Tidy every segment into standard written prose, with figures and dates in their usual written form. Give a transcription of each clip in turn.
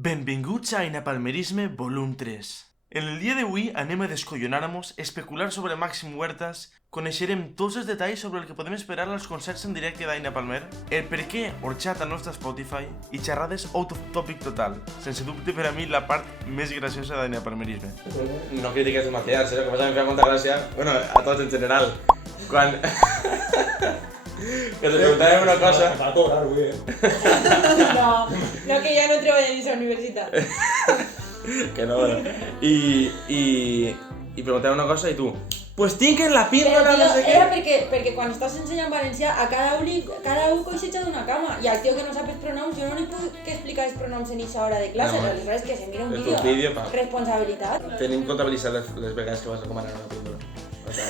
Benvinguts a Inapalmerisme volum 3. En el dia d'avui anem a descollonar-nos, especular sobre Màxim Huertas, coneixerem tots els detalls sobre el que podem esperar als concerts en directe d'Aina Palmer, el per què orxat al nostre Spotify i xerrades out of topic total, sense dubte per a mi la part més graciosa d'Aina Palmerisme. No critiques demasiado, ¿sabes? Lo que pasa es que me fa molta gràcia, bueno, a tots en general, quan... que te preguntarem una cosa... Va a cobrar, güey. No, que ya no treballo en esa universitat. que no, bueno. I preguntem una cosa i tu... Pues tinc en la píndola, no sé què... Era perquè quan estàs ensenyant valencià a cada un coixeja d'una cama i al tio que no sap els pronoms jo no li puc explicar els pronoms en eixa hora de classe, No, aleshores que se mira un és vídeo. un vídeo, pa. Responsabilitat. Tenim comptabilitzat les vegades que vas recomanar una píndola. O sea,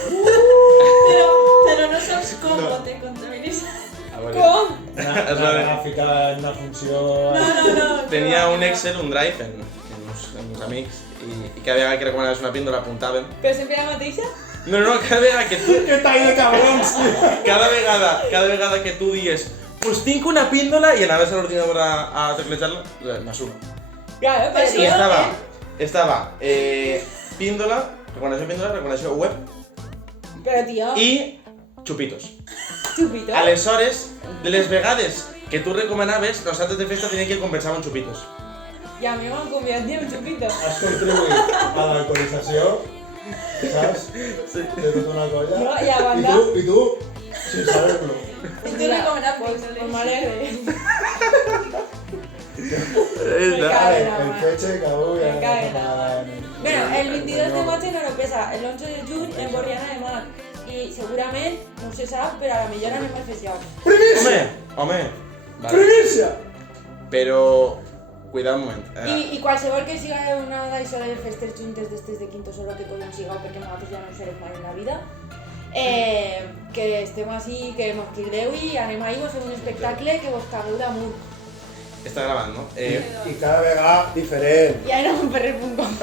Pero no saps com no. Te comptabilitzes. Com? Es Una va- gràfica, una funció... No. Tenia un Excel, un Drive, en uns amics, i cada vegada que recomanaves una píndola apuntaven. Però sempre la mateixa? No, cada vegada que tu... Que tall de cabrons, tio! Cada vegada que tu digues pues tinc una píndola i anaves a l'ordinador a teclejar-la, m'assuro. Claro, però I estava píndola, recomanació web Però tio, i xupitos. xupito. Aleshores, de les vegades que tu recomanaves, nosaltres de festa teníem que compensar amb xupitos. I a mi m'han convidat un xupito. Has contribuït a l'alcoholització, saps? Sí. De tota una colla. No, i a banda... I tu, sin saber-lo. I tu recomanar Pues m'alegre. Me cago en la El mar. feche que avui... Me cago en la mar. Bueno, el 22 de maig en Oropesa, el 11 de juny en Borriana de Mar. I segurament, no se sap, però a la millor anem al festival. Primícia! Home, vale. Primícia! Però, cuidado un moment. I qualsevol que siga una d'això de festes juntes d'estes de quinto solo que collons siga, perquè nosaltres ja no ho serem mai en la vida, que estem així, que mos crideu i anem ahí, vos fem un espectacle que vos cagueu damunt. Està gravant, no? I cada vegada diferent. I anem a ferrer.com.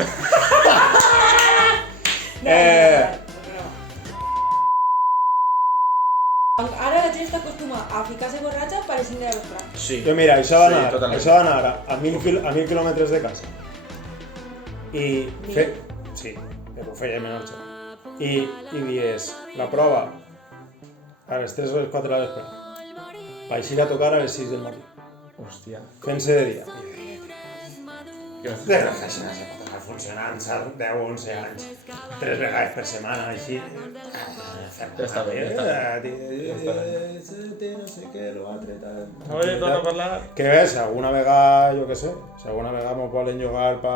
Ara la gent està acostumada a ficar-se borratxa per les 5 de la vesprà. Sí. Jo mira, això va anar, totalment. això va anar a 1.000 quilòmetres de casa. I fer... Sí, però ho feia menys. I dies, la prova a les 3 o les 4 de la vespre. Vaig ir a tocar a les 6 del matí, Hòstia. fent-se de dia. Què vas Però fer? això no se pot anar funcionant, saps? 10 o 11 anys, 3 vegades per setmana, així. Ja està bé, ja està No sé què, l'altre, tal... Oye, torna a parlar. Que bé, si alguna vegada, jo què sé, si alguna vegada m'ho volen llogar pa,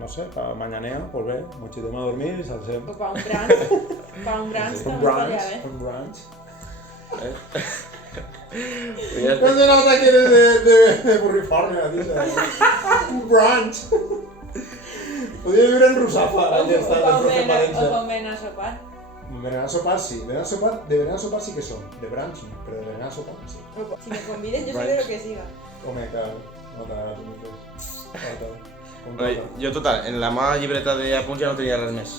no sé, pa mañaneo, pues bé, mos xitem a dormir i salsem. O pa un brunch. Pa un brunch també estaria bé. Un brunch. Ja No està. se nota que eres de Burrifarnia, tío. Un brunch. Podria viure en Rusafa, allà està, O de com València. ven a sopar. Berenar a sopar sí, de berenar a sopar sí que són, de brunch no, però de berenar a sopar sí. Si me conviden, yo soy de lo que siga. Home, que no t'agrada tu micros. Ai, jo total, en la meva llibreta d'apunts ja no tenia res més.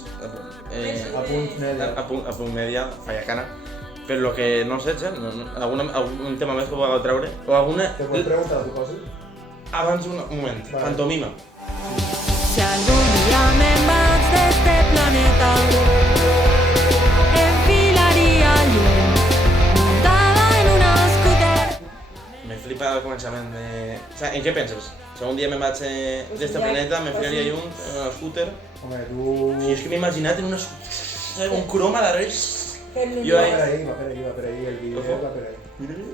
Apunts media. Apunt media, fallacana. Però el que no sé, algun tema més que vulgueu treure? O alguna... Te puedo preguntar tu cosa? Abans un moment, Vale. pantomima. Si algún día me vas de este planeta, enfilaría yo montada en una scooter. Me flipa el començament de... O sea, en què penses? Si un dia me'n vaig d'este planeta, me filaria jo en un scooter. Home, tu... I és que m'he imaginat en una... un croma darrere. Fent-lo Jo Va ahí- per ahí, el vídeo va per ahí.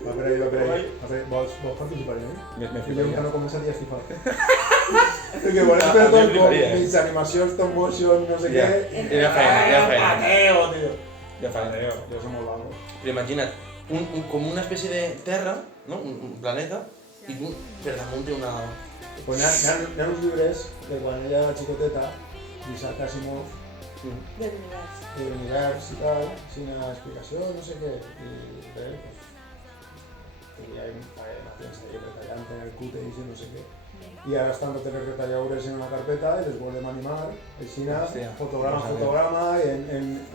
Va per ahí. Vols participar en ell? Me Jo fliparia. encara no començaria a flipar. Perquè volem fer tot com mis animacions, stop motion, no sé què. Ja feina. Pateo, tio. Ja fa. Jo soc molt vago. Però imagina't, com una espècie de terra, no? Un planeta, i tu per damunt té una... Pues n'hi ha uns llibres de quan ella era xicoteta, d'Isaac Asimov, del univers. de l'univers i tal, sin explicació, no sé què, i bé, pues, hi ha una pensa ahí retallant en el cúter i no sé què. I ara estan totes les retallaures en una carpeta i les volem animar, aixina, Hòstia, fotograma no a sabia. fotograma,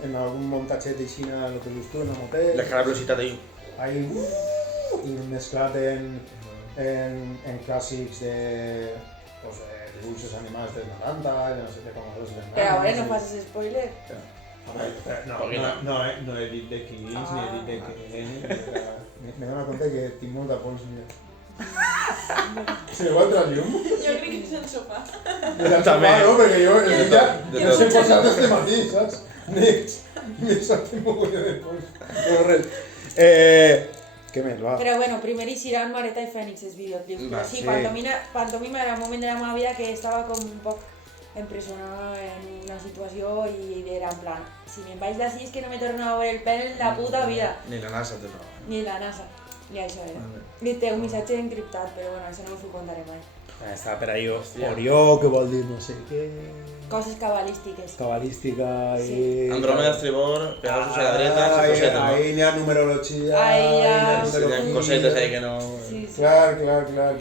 en algun muntatget aixina, el que dius tu, en el motel. La cara velocitat ahí. Ahí, i mesclat en clàssics pues, dibuixos animats del 90, ja no sé què, com els Bernals. Però a veure, no facis spoiler. No he dit de quins, ni he dit de què. M'he donat compte que tinc molta pols, mira. Se veu altra llum? Jo crec que és el sofà. És el sofà, no? Perquè jo el dia ja s'he posat este matí, saps? M'he sortit mogolló de pols. Però res. Què més, va? Però bueno, primer eixiran Mareta i Fènix els videoclips. Va, Però sí, sí. Pantomima era un moment de la meva vida que estava com un poc empresonada en una situació i era en plan, si me'n vaig d'ací és que no me torno a veure el pèl en la puta vida. Ni la NASA té prou. Ni la NASA. Ni això era. I té un missatge encriptat, però bueno, això no us ho contaré mai. Estava per ahí Orió, que vol dir no sé què... Coses cabalístiques. Cabalística i... Sí. Andròmeda Estribor, pegados a la dreta, esas cosetes, ¿no? Ahí hi ha numerología, Ahí ya... Sí, hi ha cosetes ahí que no... Sí, sí. Clar, que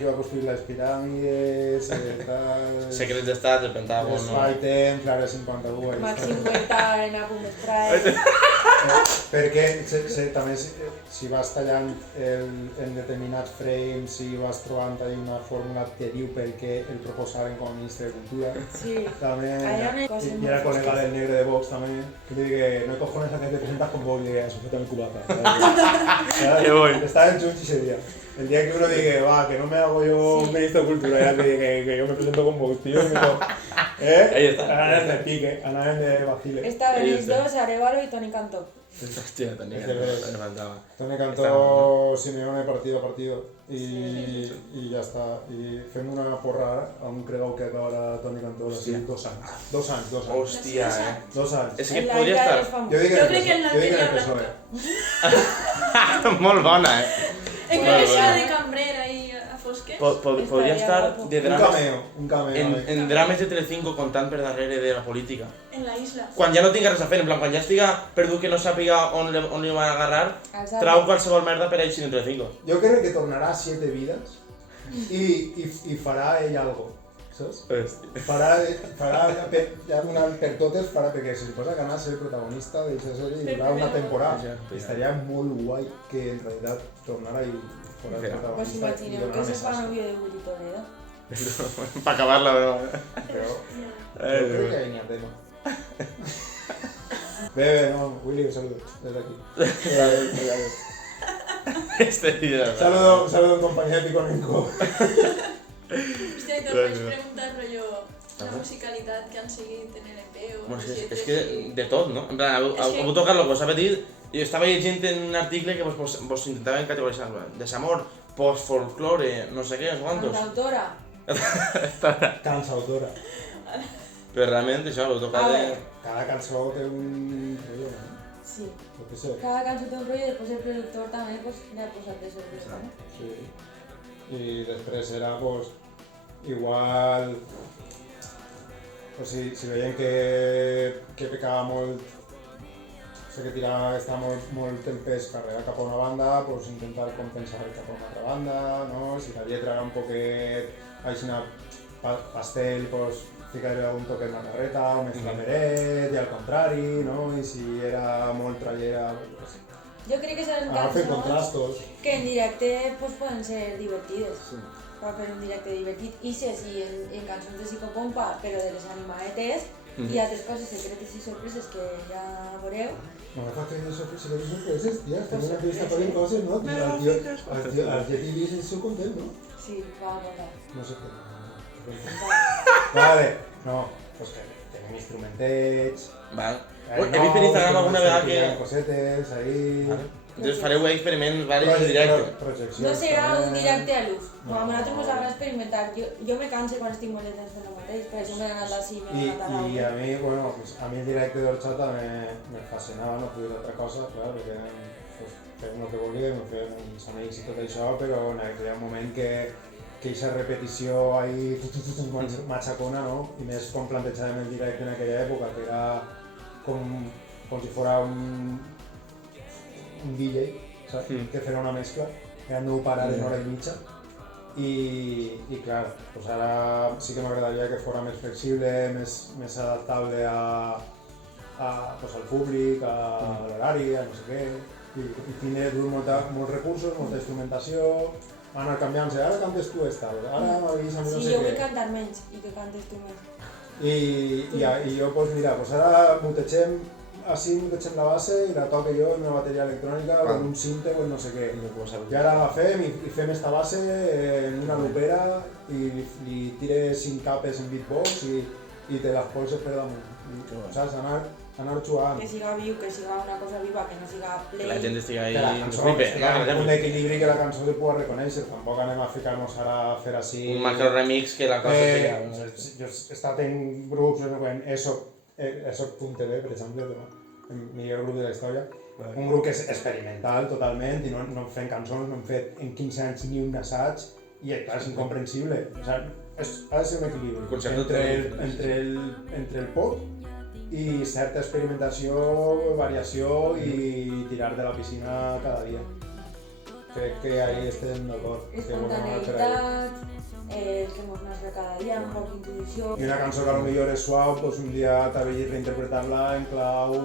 iba a construir las pirámides, tal... Secrets d'estat, el Pentàgon, no? Spider-Man, Claro 51... ahí Màxim està. Huerta en Apum Spray. Perquè també si vas tallant en determinats frames, si vas trobant ahí una fórmula que diu per què el proposaren com a ministre de Cultura. Sí. També, Allà no hi ha coses y molt era colega fosques. del negre de Vox también, que le dije, no hay cojones a que te presentas con Vox, y dije, sujétame el cubata. Qué voy. Estaba en Chunchi ese día. El día que uno dije, va, que no me hago yo un ministro de Cultura, ya que dije que yo me presento con Vox, tío, y me dijo, Ahí está. A nadie me pique, a nadie me vacile. Estaven Ahí ells está. dos, Arevalo i Toni Cantó. Hòstia, tenia Este ves. me faltava. Toni cantó Simeone partido a partido y ya está. Y fem una porra a un cregau que acabarà Toni Cantó així 2 anys. 2 anys, 2 anys. Hòstia, 2 anys. És que En la podria isla estar... dels famosos. Jo dic Jo crec que en jo dic en el l'anterior PSOE. Molt bona, En Vale, que vale. de cambrera ahí a fosques. Podria estar de Un drames... cameo. En drames de Telecinco contant per darrere de la política. En la isla. Quan ja no tinga res a fer, en plan, quan ja estiga perdut que no sàpiga on li van agarrar, Exacte. trau qualsevol merda per eixir en Telecinco. Jo crec que tornarà a 7 vides i farà ell algo. Saps? Hòstia. Farà ja donant per totes, perquè si li posa ganes ser el protagonista d'aquesta sèrie i durarà una temporada. Ja. Estaria molt guai que en realitat tornara i fora el Ja. Pues protagonista. imagineu que se fa novio de Willy Toledo. Pa acabar-la, però... Però jo crec que hi ha tema. Bé, no, Willy, un saludo desde aquí. Este dia... Saludo compañía Piconenco. Hòstia, i te'l vaig preguntar, rollo, la musicalitat que han seguit en LP o Bueno, les és lletres que de tot, no? En plan, És que- heu tocat lo que us ha petit, i estava llegint en un article que vos intentaven categoritzar, desamor, post-folklore, no sé què, no sé quantos. Cantautora. Cansautora. Però realment, això, ho tocat A de... veure. Cada cançó té un rollo, no? Sí. Jo què sé. Cada cançó té un rotllo i després el productor també pues, l'ha posat de sorpresa, no? Sí. I després era, pues, igual... Pues si veiem que pecava molt, sé que estava molt el pes carregat cap a una banda, pues intentar compensar cap a una altra banda, no? Si la lletra era un poquet així pastel, pues ficar-li algun toque en la carreta, o més flameret, i al contrari, no? I si era molt trallera, pues, Jo crec que seran anar fent cançons contrastos. que en directe pues, poden ser divertides. Sí. Per fer un directe divertit. I sí, en cançons de psicopompa, però de les animaetes, i altres coses secretes i sorpreses que ja veureu. No me facis de sorpreses, tia. Estem en una Sorpreses, entrevista per coses, no? Me Tio, lo el fiques. tio, el Jetty Lee és el seu content, no? Sí, va a votar. No sé què. Vale, no, pues que tenim instrumentets... Val. He vist per Instagram alguna vegada que... Cosetes, ahí... Entonces fareu experiments varis en directe. Projeccions. No serà un també. directe a l'ús. No. A nosaltres ens agrada experimentar. Jo me canse quan estic molt de temps fent el mateix. Per això m'he anat al cine, m'he anat a Y a l'aula. mí, bueno, pues a mí el directo de horchata me fascinaba, no pude otra cosa, claro, perquè pues, fem el que volia, me feien uns amics i tot això, però en aquell moment que aquesta repetició ahí matxacona, no? I més quan plantejàvem el directe en aquella època, que era com si fora un DJ, saps? Que feia una mescla, era no parar en hora i mitja. I clar, pues ara sí que m'agradaria que fos més flexible, més adaptable pues al públic, a l'horari, a no sé què, i tindre molts recursos, molta instrumentació, anar canviant-se, ara cantes tu esta, ara m'avís a mi no Sí, sé jo vull què. cantar menys i que cantes tu més. I jo, pues mira, pues ara mutegem la base i la toque jo en una bateria electrònica o en un cinte o en no sé què. I ara l'agafem i fem esta base en una loopera i li tire 5 capes en beatbox i te les poses per damunt. Saps? Anar jugant. Que siga viu, que siga una cosa viva, que no siga Que play. la gent estigui ahí Que la en cançó flipe, estigui no? en un equilibri que la cançó se pugui reconèixer. Tampoc anem a ficar-nos ara a fer així... Un macro remix que la cosa estigui... Jo he estat en grups, en ESOC.tv, per exemple, el millor grup de la història. Un grup que és experimental totalment i no fem cançons, no hem fet en 15 anys ni un assaig i clar, és incomprensible. O sigui, ha de ser un equilibri entre el pop i certa experimentació, variació i tirar de la piscina cada dia. Crec que ahí estem d'acord. Espontaneïtat, que mos nasce cada dia, un poc d'intuïció. I una cançó que potser és suau, doncs un dia t'ha vegit reinterpretar-la en clau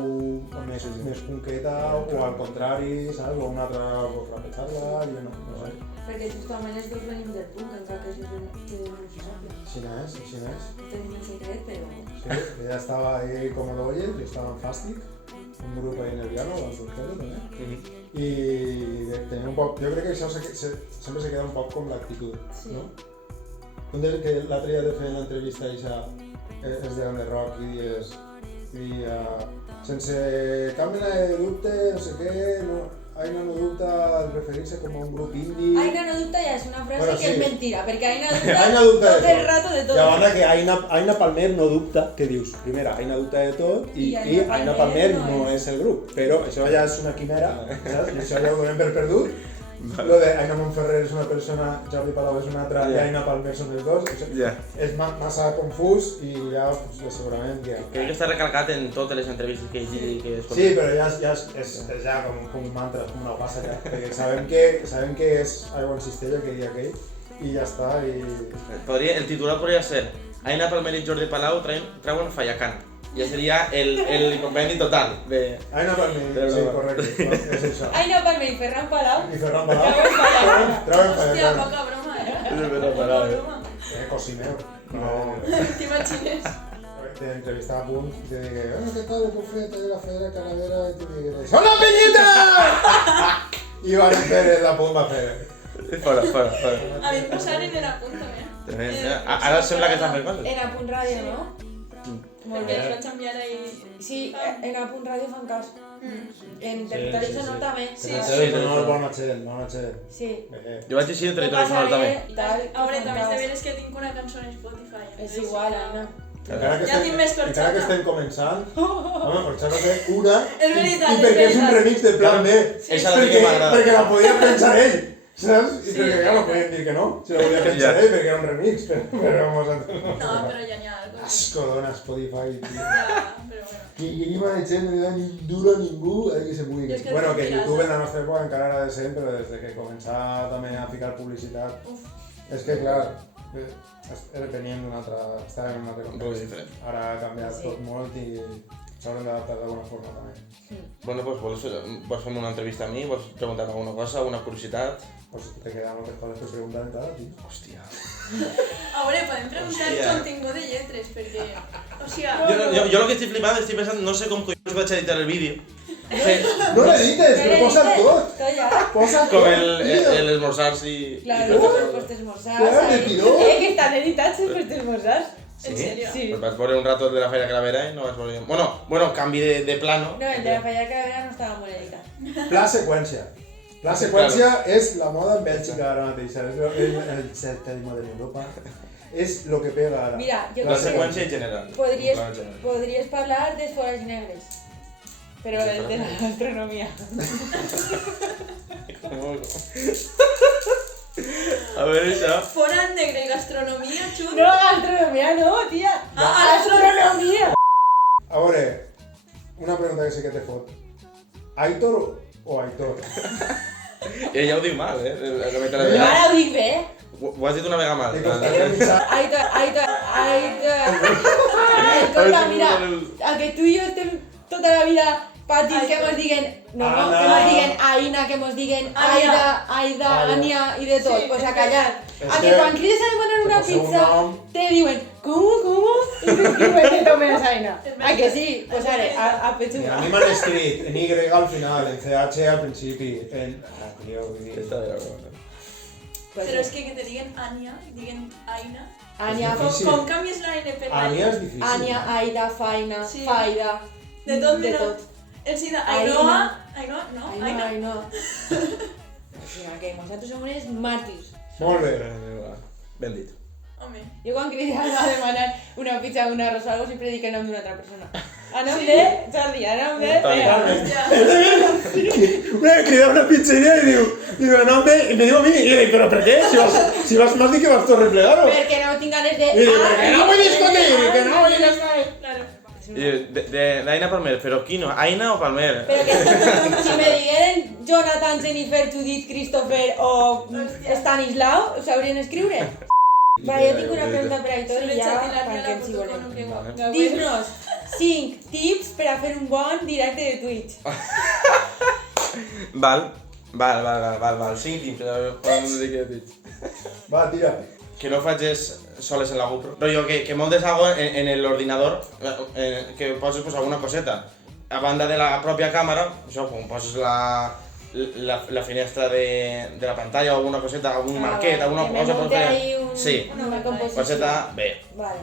més punqueta o al contrari, saps? O una altra rapejar-la, jo no sé. Perquè justament els dos venim del punt, encara que això no se sap. Així n'és. Tenim un secret, però... Sí, ella estava ahí com l'Oye, jo estava en Fàstic, un grup ahí en el piano, el Surgero també. I tenia un poc... Jo crec que això sempre se queda un poc com l'actitud, no? Un del que l'altre dia te feien l'entrevista eixa, és de Under Rock i dius... sense cap mena de dubte, no sé què, Aina no dubta al referir-se com a un grup indie... Aina no dubta ja és una frase Bueno, que sí. és mentira, perquè Aina Aina dubta dubta tot de el tot. rato de I tot. a banda que Aina Palmer no dubta, què dius? Primera, Aina dubta de tot i Aina Palmer no és el grup, però això ja és una quimera, saps? I això ja ho donem per perdut. Lo de Aina Montferrer és una persona, Jordi Palau és una altra i Aina Palmer són els dos. És massa confús i ja pues, segurament que... Crec que està recalcat en totes les entrevistes que he llegit i que he escoltat. Sí, però ja és ja com un mantra, com una guassa ja, perquè sabem que és aigua en cistella, que diria aquell, i ja està, El titular podria ser Aina Palmer i Jordi Palau trauen Fallacán. Ja seria el conveni total de... Aina Palmer, sí, correcte, és això. Aina Palmer i Ferran Palau. I Ferran Palau, Trauen Hòstia, Fallacán. poca broma, Ferran Poca Palau, broma. Cocineo. No. T'imagines? Te entrevistaba a Punt y te dije, bueno, ¿qué tal el bufete de la Federa Calavera? Y te dije, ¡hola, Peñita! I van fer la Punt va fer. Fora. A mi em passaren en apunt també. Ara sembla que estan fent coses. En Apunt Ràdio, no? Molt Perquè bé. els vaig enviar ahí... Sí, en Apunt Ràdio fan cas. En Territori Sonor també. Sí, No, bona gent. Sí. Jo vaig així en Territori Sonor també. I tal, A veure, també és de fan veres que tinc una cançó en Spotify. cas. És igual, Anna. Ja tinc més per encara que xata. estem començant, home, per xata té una És veritat, i perquè és un remix del plan B. Eixa la que m'agrada. Perquè la podia pensar ell, saps? I perquè ja no podien dir que no, si la podia pensar ell perquè era un remix, però nosaltres no. No, però ja n'hi ha algo. Asco dona Spotify, tio. Ja, però bueno. Que anima de gent, no li da ni duro a ningú, que se pugui. Jo és que Bueno, que tinc YouTube en pirata. la nostra època encara era decent, però des de que començà també a ficar publicitat... És que, clar, veníem d'un altre... Estàvem en un altre Molt context. diferent. Ara ha canviat tot molt i s'hauran d'adaptar d'alguna forma també. Bueno, vols fer una entrevista a mi? Vols preguntar alguna cosa, alguna curiositat? Pues te quedan moltes coses per preguntar encara, tio. Hòstia. A veure, podem preguntar el Hòstia. contingut de lletres, perquè... O sigui... Jo el que estic flipant, estic pensant, no sé com collons vaig editar el vídeo. No l'edites, però posa't tot! Tot ja. Posa't Com tot, tio! el esmorzars i... Claro, los puestos esmorzars. Claro, de ahí. tiró. Que están editados los puestos esmorzars. En sèrio? Sí. Pues vaig veure un rato de la Feira Calavera i no vaig veure... Bueno, canvi de plano. No, el de la Falla Calavera no estaba muy editado. Pla seqüència. Pla seqüència és la moda en Bèlgica ara mateix, és el setèdimo d'Europa. És lo que pega ara. Mira, yo La creo que seqüència en general. podrías hablar de Forage Negres. Pero el de la gastronomía. A veure això. Fora negre, gastronomia, xut. No, gastronomía no, tía. Gastronomía. A veure, una pregunta que sí que te fot. Aitor o Aitor? Ella ho diu mal, la meitat de la No, vegada. ahora vive. Ho has dit una vegada mal. Te costaría mitjà... Escolta, mira, a que tú y yo estemos toda la vida Patins que mos diguen... No, Ana. que mos diguen Aina, que mos diguen Aida, Vale. Ania i de tot. Sí, Pues a és callar. És A que que quan crides a demanar una poseu un pizza, nom. te diuen ¿Cómo? I t'escriuen que tomes Aina. A que sí? Pues ara, a A pechuga. mi m'han escrit en Y al final, en CH al principi, en... Tio, vull dir... Pues Però és que te diguen Anya, diguen Aina. Ania, difícil. Com canvies la N per la Ania I? és difícil. Ania, Aida, Faina, Sí. Faida... De tot, de de tot. En si de Aina. Ainhoa, no? Aina, Aina. Aina. O sigui que nosaltres som unes màrtirs. Molt bé. Ben dit. Home. Jo quan cridia a demanar una pizza o un arroz o algo siempre dic el nom d'una altra persona. A nom de Jordi, a nom de... Totalment. Ja. Una cridar a una pizzeria i diu, a nom de... I me diu a mi, i dic, però per què? Si vas m'has dit que vas tot replegar-ho. Perquè no tinc ganes de... I diu, que no vull discutir, que no vull estar... Claro. D'Aina Palmer, però quino? Aina o Palmer? Però que si me digueren Jonathan, Jennifer, Judith, Christopher o Stanislau, ho sabrien escriure? Va, jo tinc una pregunta per a Aitor i ja tanquem si volem. Dis-nos 5 tips per a fer un bon directe de Twitch. Val. 5 tips, podem dir que he dit. Va, tira. Que no facis soles en la GoPro. Rollo, que montes algo en el ordenador, que poses pues, alguna coseta. A banda de la pròpia càmera, això, quan poses la finestra de la pantalla o alguna coseta, algun marquet, alguna cosa per fer... Sí, Una composició. coseta, bé. Vale.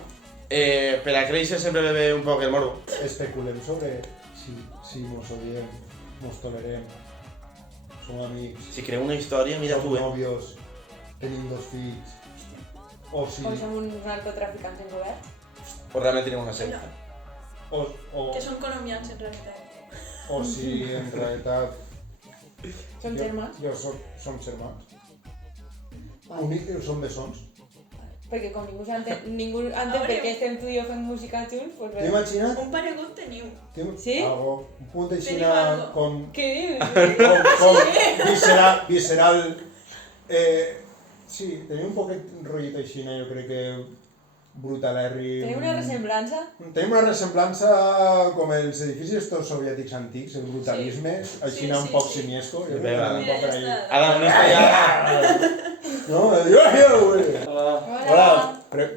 Per a créixer sempre ve un poc el morbo. Especulem sobre si mos odiem, mos tolerem, som amics, Si creu una història, mira som tu, nòvios, tenim 2 fills, o si... O som uns narcotraficants encobert. O realment tenim una secta. Que són colombians en realitat. O si en realitat Som germans. som germans. Vale. Únic que som bessons. Perquè com ningú entén per què estem tu i jo fent música junts, pues T'he bé. imaginat? Un paregut teniu. Sí? Algo, un punt així Tenim algo. com Què dius? com visceral. Sí, tenia un poquet rotllit així, jo crec que brutalèrrim. Tenim una ressemblança? Tenim una ressemblança com els edificis estos soviètics antics, el brutalisme, així Sí, un sí, poc sí. siniesco. Jo Bé, crec que va. un poc per Mira, ahí. ja Adam, no està ja... No? Güey. Hola. Hola,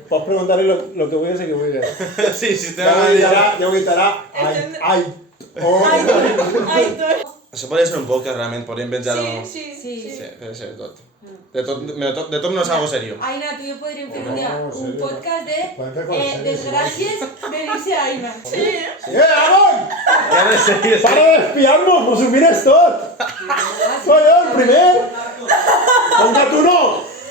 pots preguntar-li lo que vulguis que vulguis. Sí, si Ja ho gritarà, ai, oh. Aitor. Això podria ser un podcast, realment, podríem penjar-ho... Sí. Sí, podria ser de tot. De tot no és algo serio. Aina, tu i jo podríem fer un dia No, un serio. podcast de Podem fer coses serioses, desgràcies de dice Aina. Sí. Ramon! Ja no sé, Para de espiar-nos, mos ho mires tot! Soy yo el primer! Com que tu no!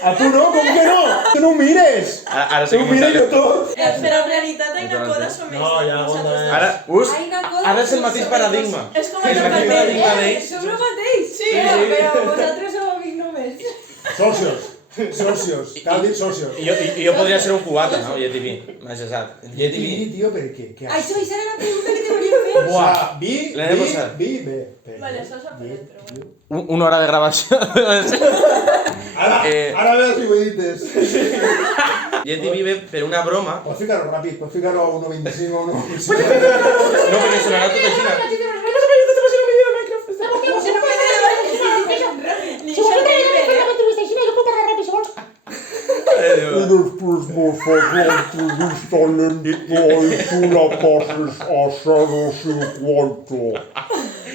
A tu no, com que no? Tu no ho mires! Ara Tu sé ho que mires jo tot! Però en realitat Aina Coda som ells. No, ja, nosaltres. Ara, Aina Coda ara és el mateix paradigma. És com És el el mateix mateix. paradigma d'ells. Som el mateix! Sí. Però vosaltres sou amics només. Socios, cal dir socios. I jo podria ser un cubata, no? JTV, m'ha cessat. JTV. Tio, per què? Què has? Això era la pregunta que te volia fer. Buah, L'he de posar. bé. Vale, això s'ha fet, però bueno. Una hora de gravació. Ara ve els dibuidites. JTV ve per una broma. Pots ficar-ho ràpid, pots ficar-ho a 1.25 o 1.25. No, perquè sonarà tot així. Ni això que hi ve, eh? I després mos instal·lem i tu la passes a 0.50.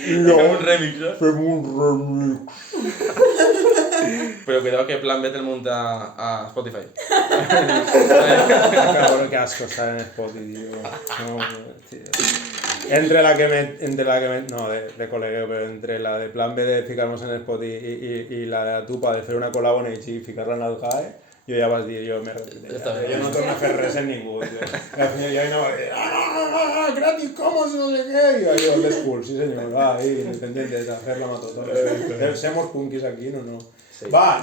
I Fem un remix, no? fem un remix. Però cuidado que Plan B te'l munta a Spotify. Cabrón, qué asco estar en Spotify, tío. No, tío. Entre la que me, no, de colegueo, pero entre la de plan B de ficarnos en Spotify y la de la tupa de fer una col·labo en H i ficar-la en el GAE, jo ja vas dir, jo me retiro. Jo no torno a fer res en ningú, tío. I al final ja anava a dir, gratis, ¿cómo? No sé qué. Y yo, les cool, sí señor, va, ahí, independientes, hacer la matotona. Semos punkis aquí, no. Sí. Va,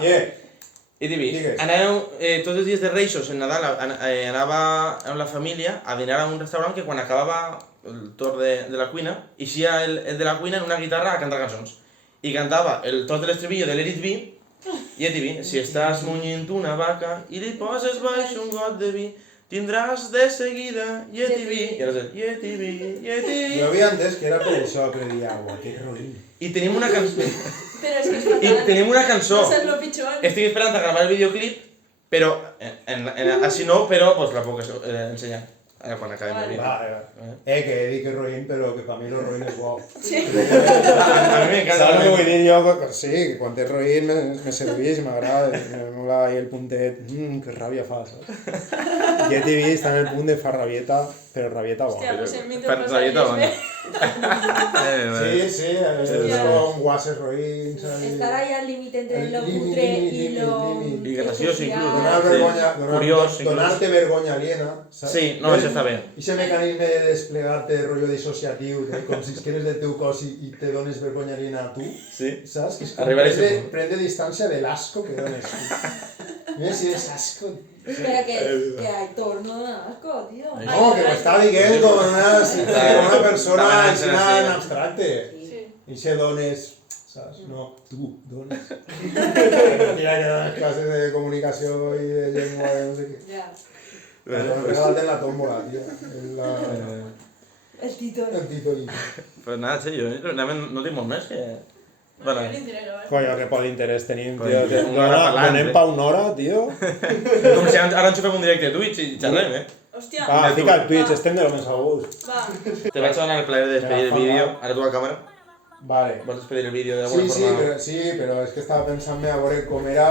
I TV, Digues. anàvem tots els dies de Reixos, en Nadal, anava amb la família a dinar a un restaurant que quan acabava el torn de la cuina, eixia el de la cuina en una guitarra a cantar cançons. I cantava el tros de l'estribillo de Let It Be, i a TV, si estàs munyint una vaca i li poses baix un got de vi, tindràs de seguida YTV. I ara és YTV, YTV. Jo havia entès que era per això, però dia, guau, que heroïna. I tenim una cançó. Però és que és fatal. I tenim una cançó. Això és lo pitjor. Estic esperant a gravar el videoclip, però així no, però pues, la puc ensenyar. Ara quan acabem el vídeo. Va, que dic heroïn, però que per mi l'heroïn és guau. Sí. A mi m'encanta. Saps el que vull dir jo? Sí, que quan té heroïn me seduís, m'agrada. Me mola ahí el puntet, que ràbia fa, saps? YTV està en el punt de fa rabieta, però rabieta Hòstia, bona. pues en mi Per rabieta bona. Sí, és un guas heroïn, saps? Estar ahí al límite entre lo cutre y lo... I graciós, inclús. Donar vergonya, Curiós, inclús. donar-te vergonya aliena, saps? Sí, no, això està bé. I ese mecanisme de desplegar-te rotllo dissociatiu, com si es quedes del teu cos i te dones vergonya aliena a tu, Sí. saps? Que és com Arribar a ese punt. prendre distància de l'asco que dones tu. Mira si és asco. Espera, que Aitor no da asco, tío. No, que m'està dient com una persona Demanant-se així així. en abstracte. Sí. I se dones, saps? No, tu dones. Tira que dones classes de comunicació i de llengua i no sé què. Ya. Però m'he quedat en la tómbola, tio. El Tito. El títol. Pues nada, sí, jo realment no tinc molt més que... Bueno, Jo li diré que va. Coño, que poc interès tenim, Coño, tio. una hora parlant, Donem pa una hora, tio. com si ara enxufem un directe de Twitch i xerrem, Hòstia. Va, fica el Twitch, estem de lo més a gust. Va. Te vaig donar el plaer de despedir el vídeo. Ara tu a càmera. Vale. Vols despedir el vídeo d'alguna forma? Sí, però és que estava pensant a veure com era...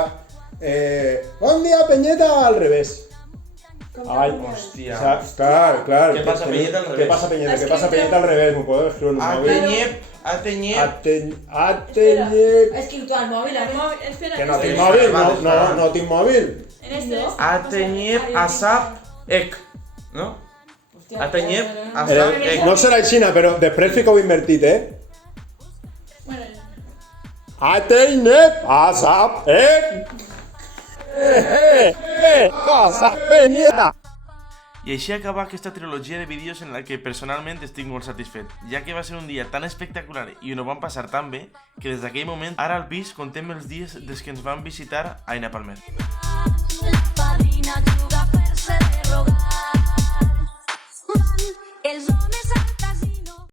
Bon dia, Penyeta, al revés. Ai, Hòstia. Clar. Què passa, Penyeta, al revés? Què passa, Penyeta? Què passa, Penyeta, al revés? M'ho puedo escriure en un mòbil? Atenyep. Atenyep. Escrito al móvil, a El ver. mòbil, espera. Que no que tinc este- mòbil? No tinc mòbil. En este. Atenyep asap ek. No? Hostia, Atenyep no. asap ek. No serà Xina, però després fico invertit, Bueno, Atenyep asap cosa Penyeta. I així acaba aquesta trilogia de vídeos en la que personalment estic molt satisfet, ja que va ser un dia tan espectacular i ho vam passar tan bé que des d'aquell moment ara al pis contem els dies des que ens van visitar a Aina Palmer. La padrina juga per